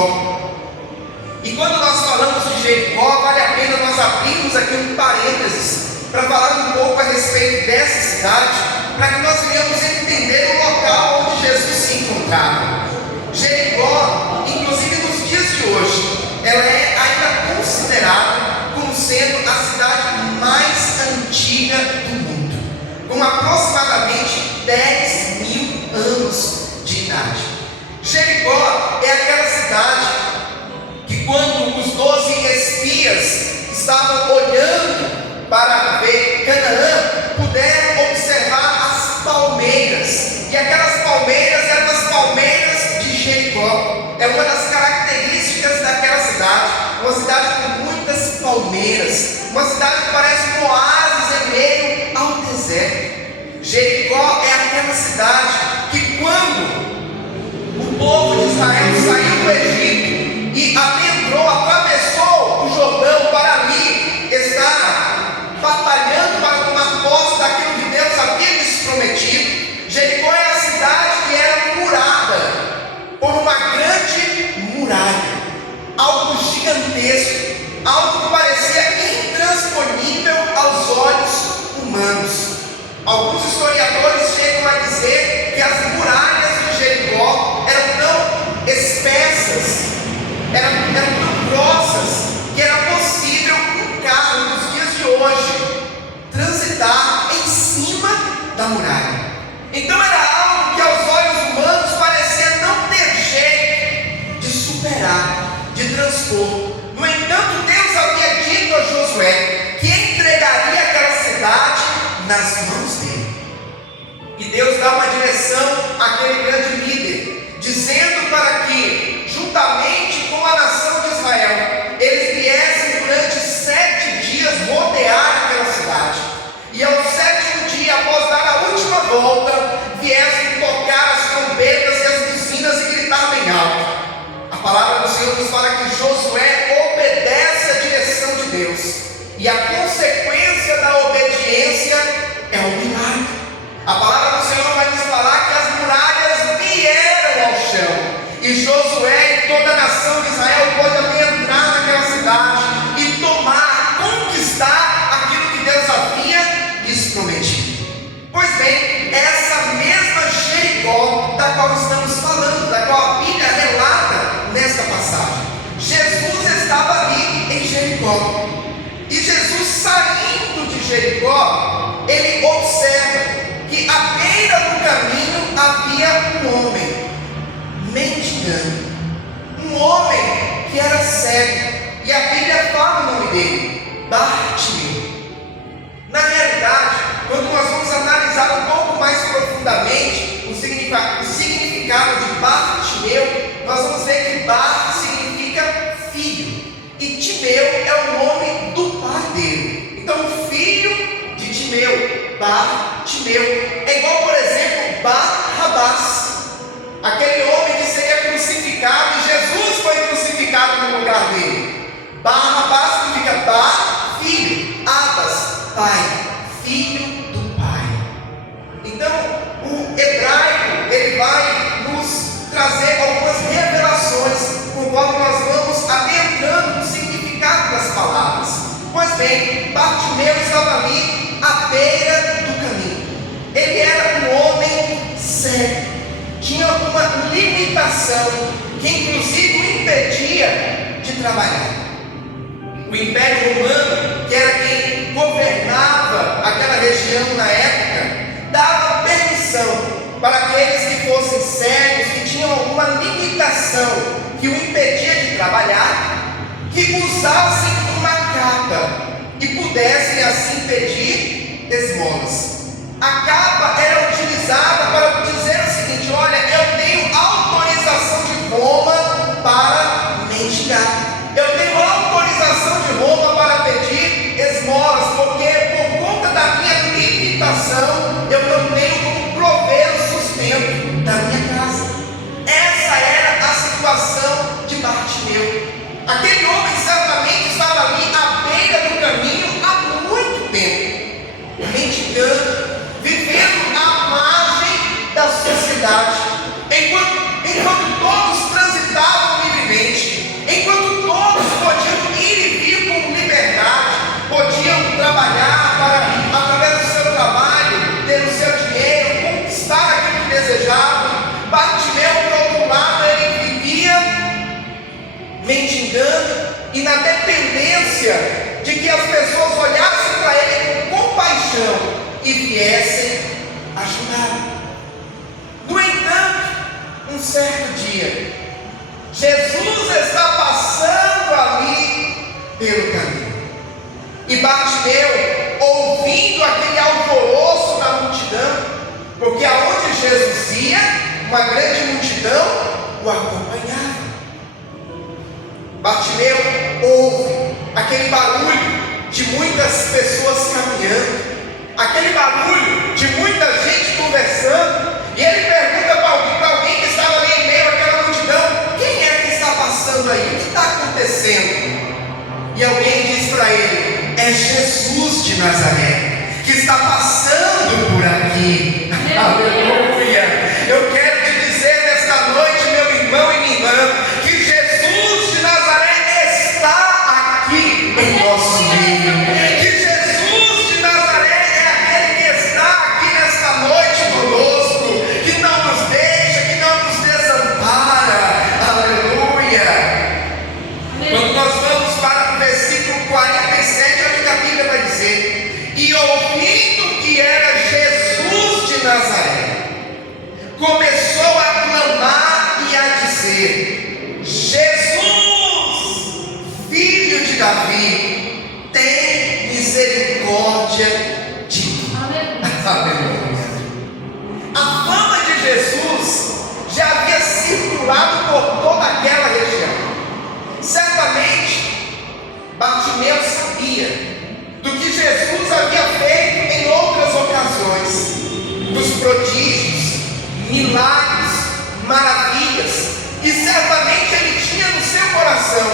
Jericó. E quando nós falamos de Jericó, vale a pena nós abrirmos aqui um parênteses para falar um pouco a respeito dessa cidade, para que nós venhamos entender o local onde Jesus se encontrava. Jericó, inclusive nos dias de hoje, ela é ainda considerada como sendo a cidade mais antiga do mundo, com aproximadamente 10.000 anos de idade. Jericó é aquela cidade que, quando os 12 espias estavam olhando para ver Canaã, puderam observar as palmeiras, e aquelas palmeiras eram as palmeiras de Jericó. É uma das características daquela cidade, uma cidade com muitas palmeiras, uma cidade que parece um oásis em meio ao deserto. Jericó é aquela cidade que, quando o povo de Israel saiu do Egito e adentrou, atravessou o Jordão para ali estar batalhando para tomar posse daquilo que Deus havia lhes prometido, Jericó é a cidade que era murada por uma grande muralha, algo gigantesco, algo que parecia intransponível aos olhos humanos. Alguns historiadores chegam a dizer que as muralhas de Jericó eram tão espessas, eram tão grossas, que era possível um carro nos dias de hoje transitar em cima da muralha. Então era algo que aos olhos humanos parecia não ter jeito de superar, de transpor. No entanto, Deus havia dito a Josué que entregaria aquela cidade nas mãos dele. E Deus dá uma direção àquele grande líder, dizendo para que, juntamente com a nação de Israel, eles viessem durante 7 dias rodear aquela cidade. E ao 7º dia, após dar a última volta, viessem tocar as trombetas e as buzinas e gritar bem alto. A palavra do Senhor nos fala que Josué obedece à direção de Deus, e a consequência da obediência é o milagre. A palavra do Senhor vai nos falar que as muralhas vieram ao chão, e Josué e toda a nação de Israel pode adentrar naquela cidade e tomar, conquistar aquilo que Deus havia lhes prometido. Pois bem, essa mesma Jericó da qual estamos falando, da qual a Bíblia relata nesta passagem, Jesus estava ali em Jericó. E Jesus, saindo de Jericó, ele observa que à beira do caminho havia um homem mendigando, um homem que era cego, e a Bíblia fala o nome dele, Bartimeu. Na realidade, quando nós vamos analisar um pouco mais profundamente o significado de Bartimeu, nós vamos ver que Bar significa filho, e Timeu é o nome do pai dele. Então, o filho de Timeu, Bartimeu, é igual, por exemplo, Barrabás, aquele homem que seria crucificado, e Jesus foi crucificado no lugar dele. Barrabás significa Bar, filho, Abas, pai, filho do pai. Então, o hebraico, ele vai nos trazer algumas revelações, conforme nós vamos adentrando no significado das palavras. Pois bem, Bartimeu estava ali à beira do caminho. Ele era um homem cego, tinha alguma limitação que inclusive o impedia de trabalhar. O Império Romano, que era quem governava aquela região na época, dava permissão para aqueles que fossem cegos, que tinham alguma limitação que o impedia de trabalhar, que usassem uma capa e pudessem assim pedir esmolas. A capa era utilizada para dizer o seguinte: olha, eu tenho autorização de Roma para mendigar, eu tenho autorização de Roma para pedir esmolas, porque por conta da minha limitação eu não tenho como prover o sustento da minha casa. Essa era a situação de Bartimeu. Aquele homem certamente estava ali à beira do caminho há muito tempo, mendigando, vivendo dependência de que as pessoas olhassem para ele com compaixão e viessem ajudar. No entanto, um certo dia, Jesus está passando ali pelo caminho, e Bartimeu, ouvindo aquele alvoroço da multidão, porque aonde Jesus ia, uma grande multidão o acompanhava. Bartimeu ouve aquele barulho de muitas pessoas caminhando, aquele barulho de muita gente conversando, e ele pergunta para alguém que estava ali em meio àquela multidão: quem é que está passando aí? O que está acontecendo? E alguém diz para ele: é Jesus de Nazaré, que está passando por aqui. Aleluia! Eu quero te dizer nesta noite, meu irmão e minha irmã, que Jesus de Nazaré está aqui em nosso meio. Que Jesus de Nazaré é aquele que está aqui nesta noite conosco, que não nos deixa, que não nos desampara. Aleluia! Quando nós vamos para o versículo 47, olha o que a Bíblia vai dizer: e ouvindo que era Jesus de Nazaré, começou a clamar e a dizer: Jesus, filho de Davi, tem misericórdia de mim. Aleluia. A fama de Jesus já havia circulado por toda aquela região. Certamente, Bartimeu sabia do que Jesus havia feito em outras ocasiões, dos prodígios, milagres, maravilhas, e certamente ele tinha no seu coração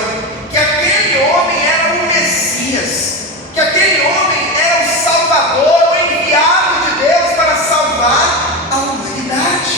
que aquele homem era o Messias, que aquele homem era o Salvador, o enviado de Deus para salvar a humanidade.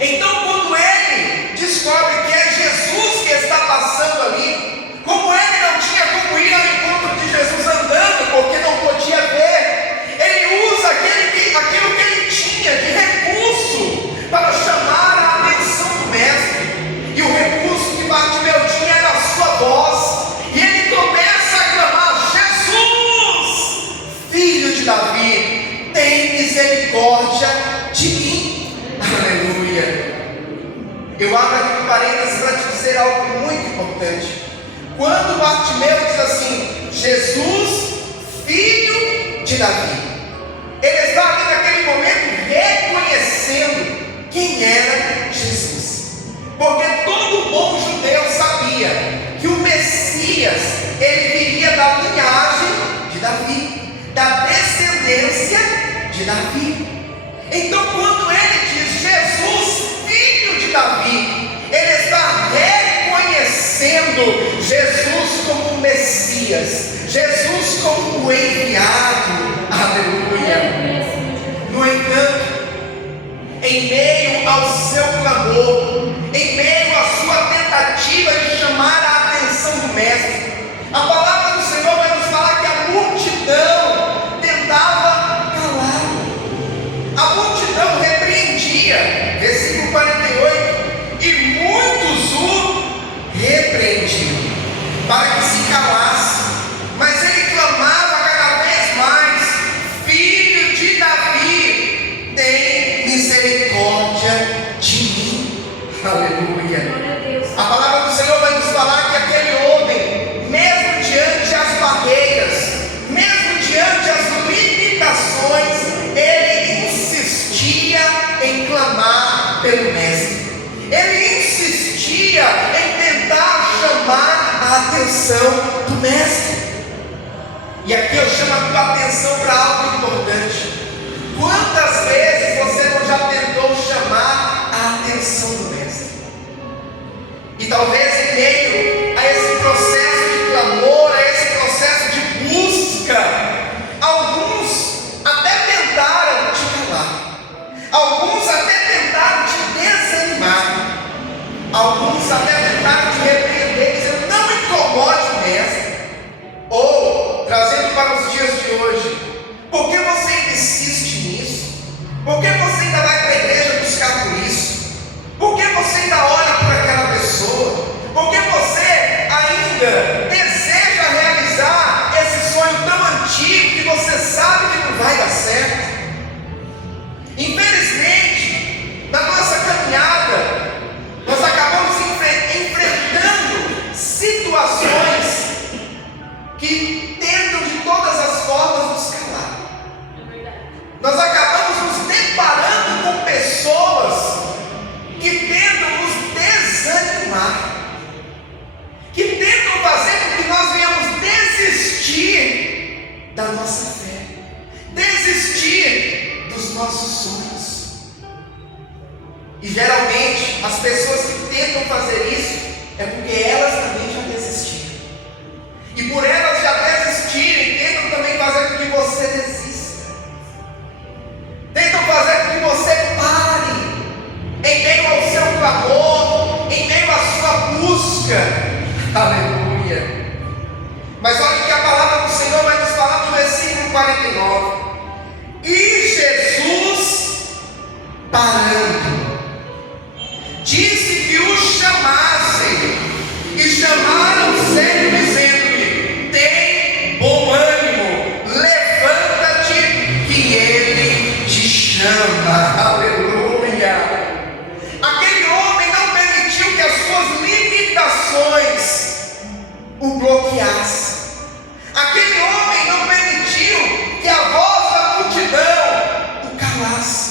Então, quando ele descobre que é Jesus que está passando ali, como ele não tinha como ir ao encontro de Jesus andando, porque não podia ver, ele usa aquilo que ele tinha de recurso para chamar a atenção do mestre. E o recurso que Bartimeu tinha era a sua voz, e ele começa a clamar: Jesus, filho de Davi, tem misericórdia de mim. Aleluia. Eu abro aqui um parênteses para te dizer algo muito importante. Quando Bartimeu diz assim: Jesus, filho de Davi, ele está ali naquele momento reconhecendo quem era Jesus, porque todo bom judeu sabia que o Messias, ele viria da linhagem de Davi, da descendência de Davi. Então, quando ele diz Jesus, filho de Davi, ele está reconhecendo Jesus como o Messias, Jesus como o enviado. Aleluia. No entanto, em meio ao seu clamor, em meio à sua tentativa de chamar a atenção do mestre, a palavra do Senhor vai nos falar que a multidão tentava calá-lo. A multidão repreendia, versículo 48, e muitos o repreendiam para que se calasse, mas ele clamava cada vez mais: filho de Davi, tem misericórdia de mim. Aleluia. A palavra do Senhor vai nos falar que aquele homem, mesmo diante as barreiras, mesmo diante as limitações, ele insistia em clamar pelo mestre. Ele insistia em tentar chamar a atenção do mestre. E aqui eu chamo a tua atenção para algo importante. Quantas vezes você não já tentou chamar a atenção do mestre? E talvez em meio a esse processo de clamor, a esse processo de busca, alguns até tentaram te calar, alguns até tentaram te desanimar, alguns até tentaram te repreender, dizendo: não incomode o mestre. Ou, trazendo para os dias de hoje: por que você ainda insiste nisso? Por que você ainda vai para a igreja buscar por isso? Por que você ainda ora por aquela pessoa? Por que você ainda sonhos. E geralmente as pessoas que tentam fazer isso é porque elas também já desistiram. E por elas já desistirem, tentam também fazer com que você desista. Tentam fazer com que você pare em meio ao seu clamor, em meio à sua busca. Aleluia. Mas olha o que a palavra do Senhor vai nos falar no versículo 49. E Jesus, parando, disse que o chamassem, e chamaram ele, dizendo-lhe: tem bom ânimo, levanta-te, que ele te chama. Aleluia. Aquele homem não permitiu que as suas limitações o bloqueassem. Aquele homem não permitiu que a voz da multidão o calasse.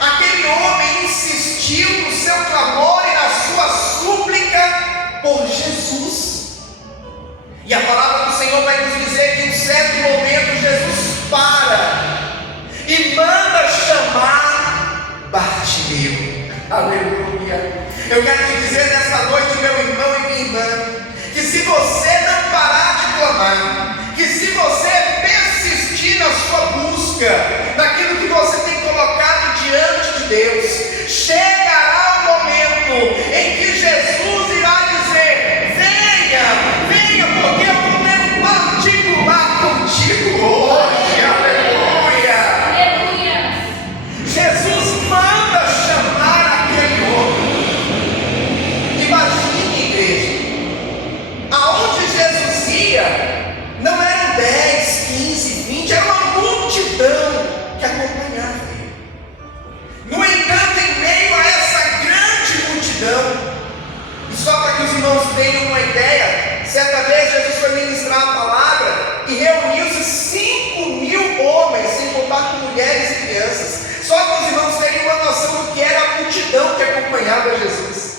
Aquele homem insistiu no seu clamor e na sua súplica por Jesus. E a palavra do Senhor vai nos dizer que em um certo momento Jesus para e manda chamar Bartimeu. Aleluia. Eu quero te dizer nesta noite, meu irmão e minha irmã, que se você não parar de clamar, que se você persistir na sua busca, naquilo que você tem colocado diante de Deus, chegará o momento em que Jesus irá dizer: venha, venha, porque eu vou ter um particular contigo hoje. Aleluia. Aleluia. Jesus manda chamar aquele homem. Imagine, igreja, aonde Jesus ia, não eram 10, 15, 20, era uma multidão que acompanhava ele. No entanto, em meio a essa grande multidão, e só para que os irmãos tenham uma ideia, certa vez Jesus foi ministrar a palavra e reuniu-se 5.000 homens, sem contar com mulheres e crianças, só para os irmãos terem uma noção do que era a multidão que acompanhava Jesus.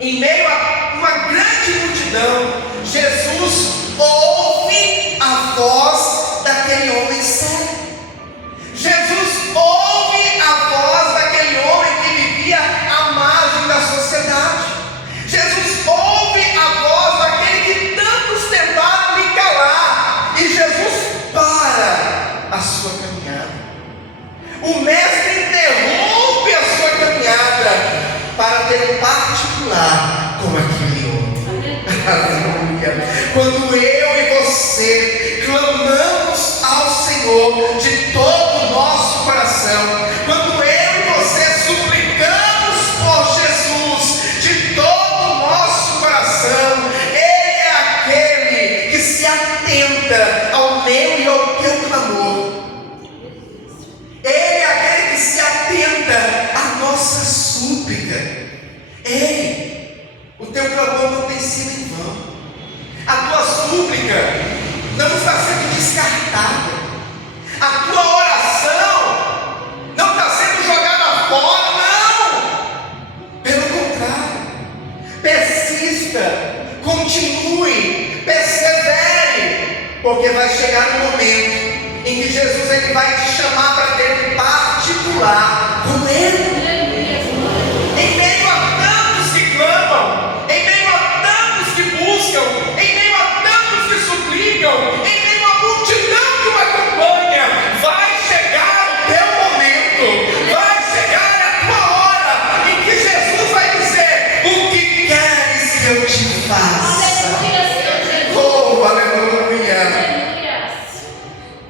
Em meio a uma grande multidão, Jesus ouve a voz daquele homem cego. Jesus ouve a voz daquele homem que vivia à margem da sociedade. Jesus ouve a voz daquele que tantos tentaram lhe calar. E Jesus para a sua caminhada. O mestre interrompe a sua caminhada para ter um particular com aquele homem. Aleluia. Quando eu e você clamamos ao Senhor de todo o nosso coração, quando eu e você suplicamos por Jesus de todo o nosso coração, Ele é aquele que se atenta ao meu e ao teu clamor. Ele é aquele que se atenta à nossa súplica. Ei, o teu clamor não tem sido em vão. A tua súplica não está sendo descartada. A tua oração não está sendo jogada fora, não. Pelo contrário, persista, continue, persevere, porque vai chegar um momento em que Jesus ele vai te chamar para ter um particular com Ele. Em meio a tantos que clamam, em meio a tantos que buscam, em meio a tantos que suplicam, em meio a multidão que o acompanha, vai chegar o teu momento, vai chegar a tua hora em que Jesus vai dizer: o que queres que eu te faça? Oh, aleluia!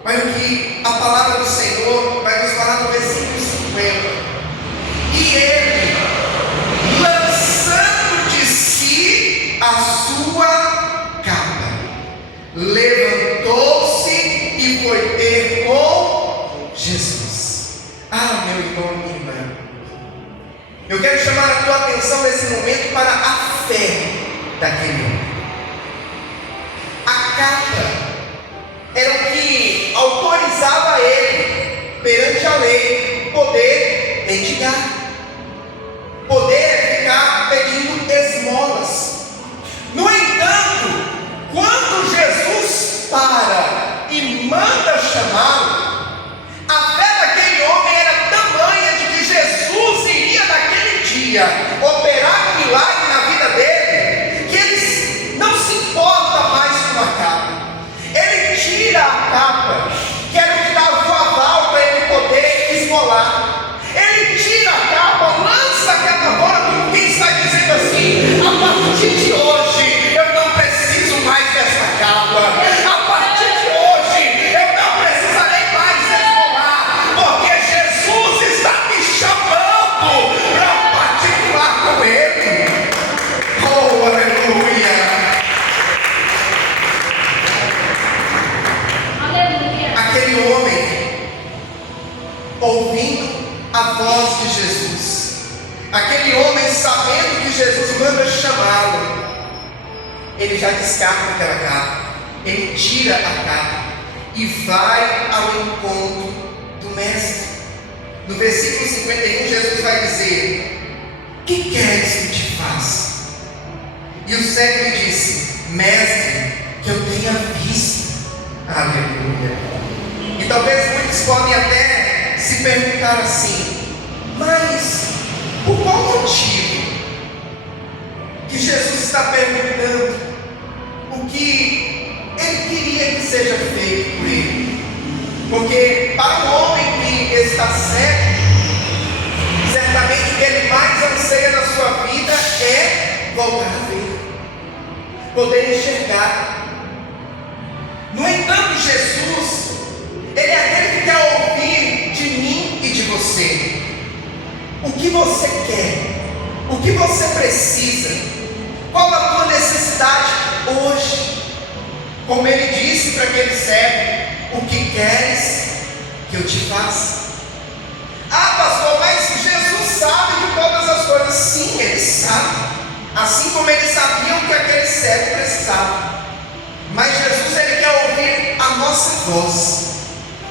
Mas o que a palavra do Senhor vai nos falar no versículo 50: e ele, lançando de si a sua capa, levantou-se e foi ter com Jesus. Ah, meu irmão, minha irmã, eu quero chamar a tua atenção nesse momento para a fé daquele homem. A capa era o que autorizava ele, perante a lei, poder mendigar, poder ficar pedindo esmolas. No entanto, quando Jesus para e manda chamá-lo, a fé daquele homem era ouvindo a voz de Jesus. Aquele homem, sabendo que Jesus manda chamá-lo, ele já descarta aquela capa, ele tira a capa e vai ao encontro do mestre. No versículo 51, Jesus vai dizer: que queres que te faça? E o cego lhe disse: mestre, que eu tenha visto. Aleluia. E talvez muitos podem até se perguntar assim: mas por qual motivo que Jesus está perguntando o que ele queria que seja feito por ele? Porque para um homem que está cego, certamente o que ele mais anseia na sua vida é voltar a ver, poder enxergar. No entanto, Jesus, ele é aquele que quer ouvir de mim e de você. O que você quer? O que você precisa? Qual a tua necessidade hoje? Como ele disse para aquele cego: o que queres que eu te faça? Ah, pastor, mas Jesus sabe de todas as coisas. Sim, ele sabe. Assim como ele sabia o que aquele cego precisava. Mas Jesus, ele quer ouvir a nossa voz.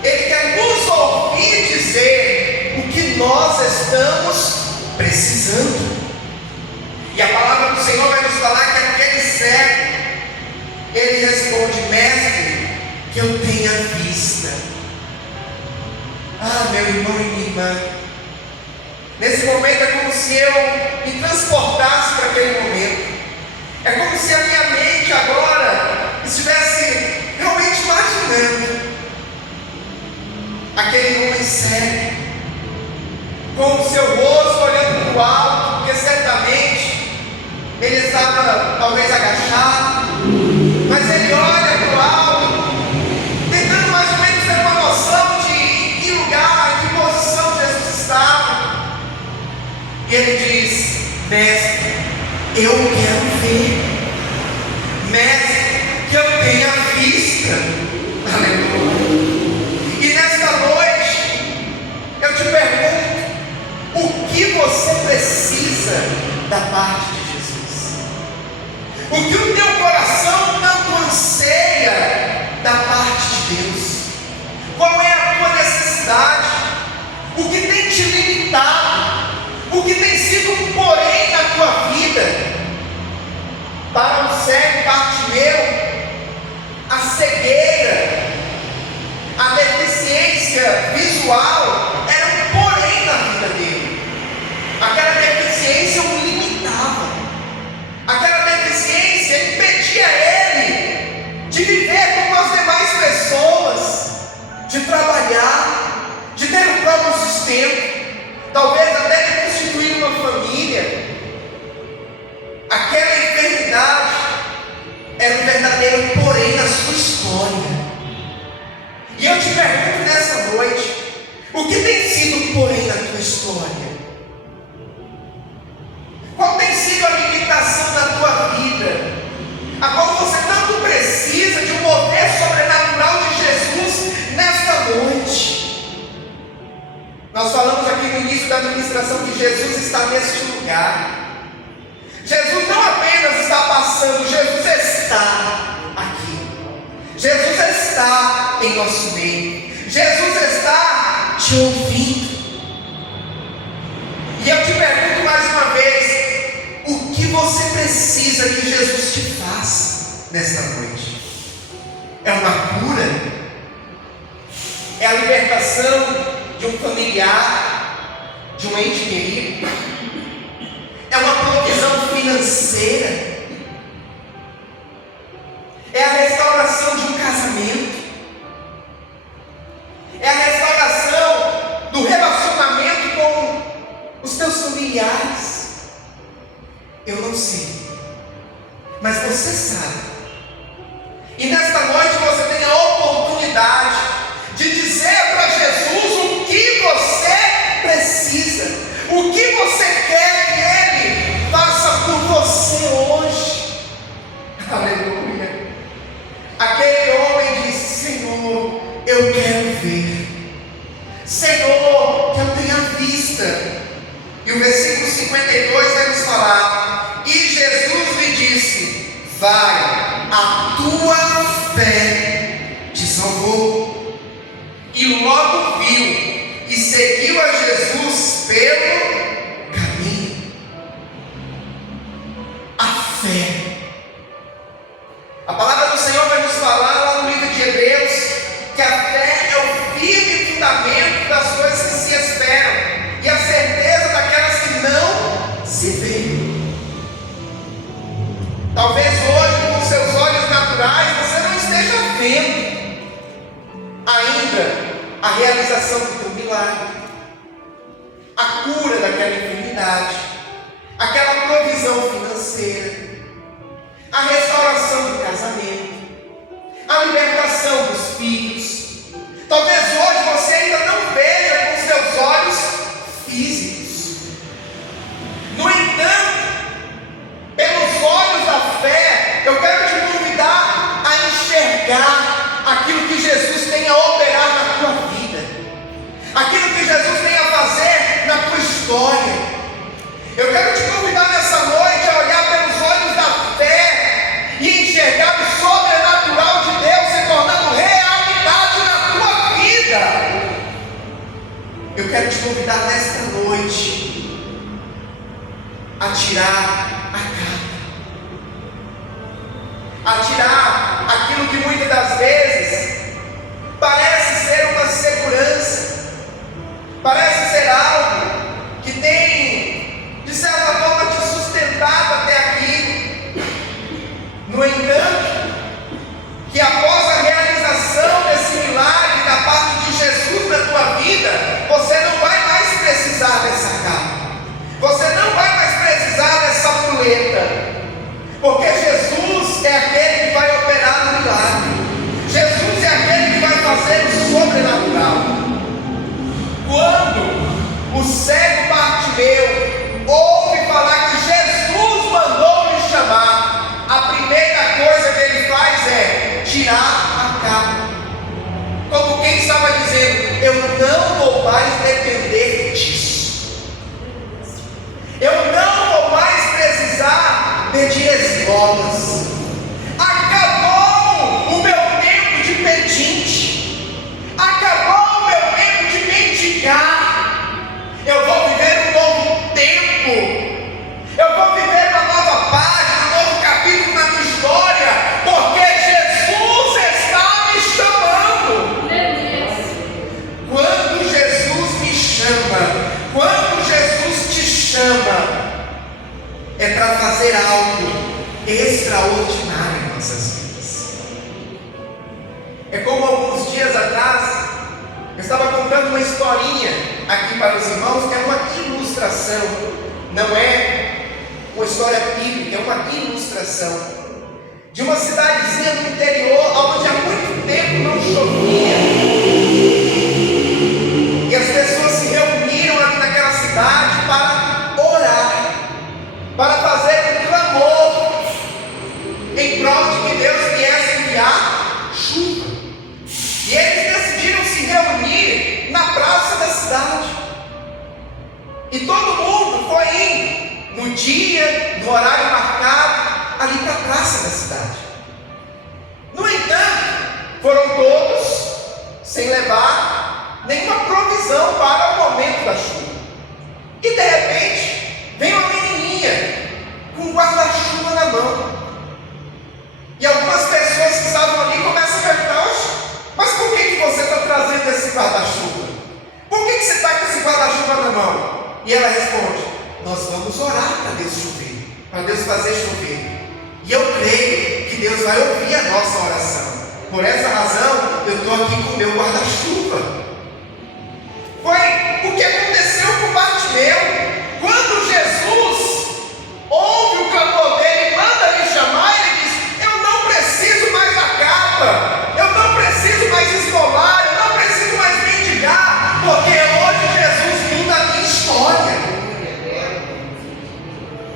Ele quer nos ouvir dizer o que nós estamos precisando. E a palavra do Senhor vai nos falar que aquele cego, ele responde: mestre, que eu tenha vista. Ah, meu irmão e minha irmã, nesse momento é como se eu me transportasse para aquele momento. É como se a minha mente agora estivesse realmente imaginando aquele homem cego, com o seu rosto olhando para o alto, porque certamente ele estava talvez agachado, mas ele olha para o alto, tentando mais ou menos ter uma noção de em que lugar, em que posição Jesus estava. E ele diz: mestre, eu quero ver. Mestre, que eu tenha vista. Aleluia. E nesta noite eu te pergunto: o que você precisa da parte de Jesus? O que o teu coração tanto anseia da parte de Deus? Qual é a tua necessidade? O que tem te limitado? O que tem sido um porém na tua vida? Para o cego Bartimeu, a cegueira, a deficiência visual era um porém na vida dele. Aquela deficiência o limitava. Aquela deficiência impedia ele de viver como as demais pessoas, de trabalhar, de ter o próprio sustento, talvez até de constituir uma família. Aquela enfermidade era um verdadeiro porém na sua história. E eu te pergunto nessa noite: o que tem sido um porém na tua história? Qual tem sido a limitação da tua vida, a qual você tanto precisa de um mover sobrenatural de Jesus nesta noite? Nós falamos aqui no início da ministração que Jesus está neste lugar. Jesus não apenas está passando, Jesus está aqui. Jesus está em nosso meio. Jesus está te ouvindo. E eu te pergunto mais uma vez: o que você precisa que Jesus te faça nesta noite? É uma cura? É a libertação de um familiar, de um ente querido? É uma provisão financeira? É a restauração de um casamento? É a restauração do relacionamento com os teus familiares? Eu não sei, mas você sabe. E nesta noite você tem a oportunidade de dizer para Jesus o que você precisa, o que você quer que Ele faça por você hoje. Aleluia. Aquele homem disse: Senhor, eu quero ver. Senhor, que eu 52 vai nos falar: e Jesus lhe disse: vai, a tua fé te salvou. E logo viu e seguiu a Jesus pelo caminho. A fé. A palavra do Senhor vai nos falar lá no livro de Hebreus que a fé é o firme fundamento das coisas que se esperam e a certeza daquelas que não se veem. Talvez hoje, com seus olhos naturais, você não esteja vendo ainda a realização do teu milagre, a cura daquela enfermidade, aquela provisão financeira, a restauração do casamento, a libertação dos filhos. Talvez hoje você ainda não veja com os seus olhos físicos. No entanto, pelos olhos da fé, eu quero te convidar a enxergar aquilo que Jesus tem a operar na tua vida, aquilo que Jesus tem a fazer na tua história. Eu quero te convidar nessa noite a olhar pelos olhos da fé e enxergar o sobrenatural de Deus se tornando realidade na tua vida. Eu quero te convidar nesta noite a tirar a capa, a tirar aquilo que muitas das vezes parece ser uma segurança, parece ser algo que tem, de certa forma, te sustentado até aqui. No entanto, que após a realização desse milagre da parte de Jesus na tua vida, você não vai mais precisar dessa capa, você não vai mais precisar dessa muleta, porque Jesus é aquele que vai operar no milagre, Jesus é aquele que vai fazer o sobrenatural. Quando o cego Bartimeu ouve falar que Jesus mandou lhe chamar, a primeira coisa que ele faz é tirar a capa, como quem estava dizendo: eu não vou mais depender disso, eu não vou mais precisar pedir esmolas, acabou o meu tempo de pedinte, acabou o meu tempo de mendigar, eu vou viver um novo tempo, eu vou viver uma nova página, um novo capítulo na minha história, porque Jesus está me chamando. Quando Jesus me chama, quando Jesus te chama, é para fazer algo extraordinário em nossas vidas. É como alguns dias atrás, eu estava contando uma historinha aqui para os irmãos, que é uma ilustração, não é uma história bíblica, é uma ilustração de uma cidadezinha do interior, onde há muito tempo não chovia, e as pessoas se reuniram ali naquela cidade para orar, para fazer um clamor em prol de que Deus viesse enviar chuva. E eles decidiram se reunir na praça da cidade, e todo mundo foi indo no dia, no horário marcado, ali para a praça da cidade. No entanto, foram todos sem levar nenhuma provisão para o momento da chuva. E de repente, vem uma menininha com um guarda-chuva na mão. E algumas pessoas que estavam ali começam a perguntar: mas por que você está trazendo esse guarda-chuva? Por que você está com esse guarda-chuva na mão? E ela responde: nós vamos orar para Deus chover, para Deus fazer chover. E eu creio que Deus vai ouvir a nossa oração. Por essa razão, eu estou aqui com o meu guarda-chuva. Foi o que aconteceu com Bartimeu. Quando Jesus ouve o clamor dele, manda lhe chamar, ele diz: eu não preciso mais da capa, eu não preciso mais esmolar, eu não preciso mais mendigar, porque hoje Jesus muda a minha história.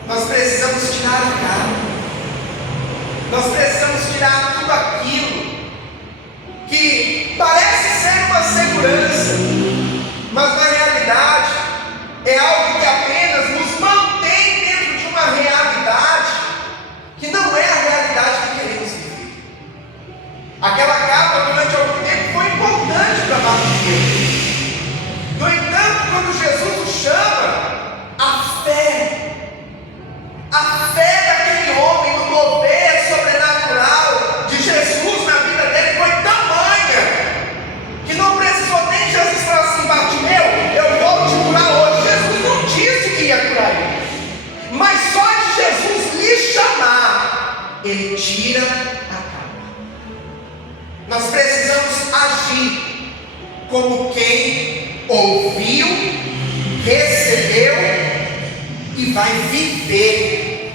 Nós precisamos tirar a capa, nós precisamos tirar tudo aquilo que parece ser uma segurança, mas na Ele tira a capa. Nós precisamos agir como quem ouviu, recebeu e vai viver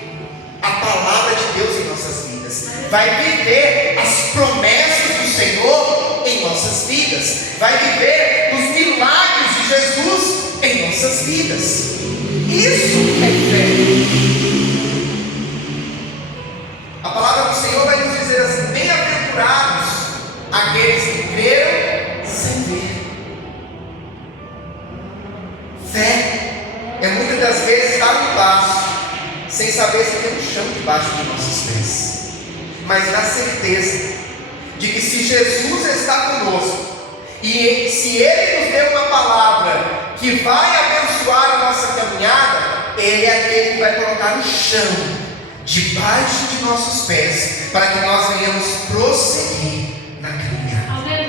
a palavra de Deus em nossas vidas, vai viver as promessas do Senhor em nossas vidas, vai viver os milagres de Jesus em nossas vidas. Isso é fé. A palavra do Senhor vai nos dizer assim: bem-aventurados aqueles que creram sem ver. Fé é muitas das vezes dar um passo sem saber se tem um chão debaixo de nossos pés, mas na certeza de que se Jesus está conosco e se Ele nos deu uma palavra que vai abençoar a nossa caminhada, Ele é aquele que vai colocar o chão debaixo de nossos pés para que nós venhamos prosseguir na caminhada.